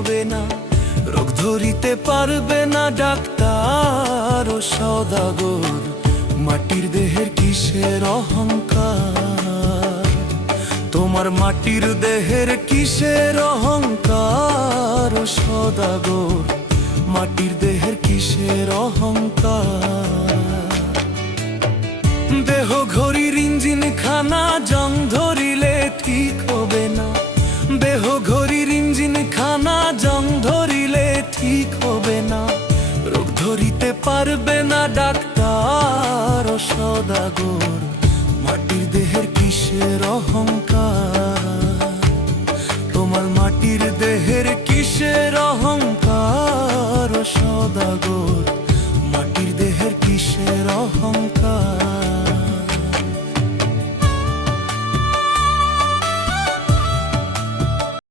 হবে না, রোগ ধরিতে পারবে না ডাক্তার ও সওদাগর। মাটির দেহের কিসের অহংকার, তোমার মাটির দেহের কিসের অহংকার ও সওদাগর। মাটির দেহের কিসের অহংকার। দেহ ঘড়ির ইঞ্জিন খানা জং ধরিলে ঠিক হবে না, দেহ ঘড়ির ইঞ্জিন খানা জং ধরিলে ঠিক হবে না, রোগ ধরিতে পারবে না ডাক্তার ও সওদাগর। মাটির দেহের কিসের অহংকার, তোমার মাটির দেহে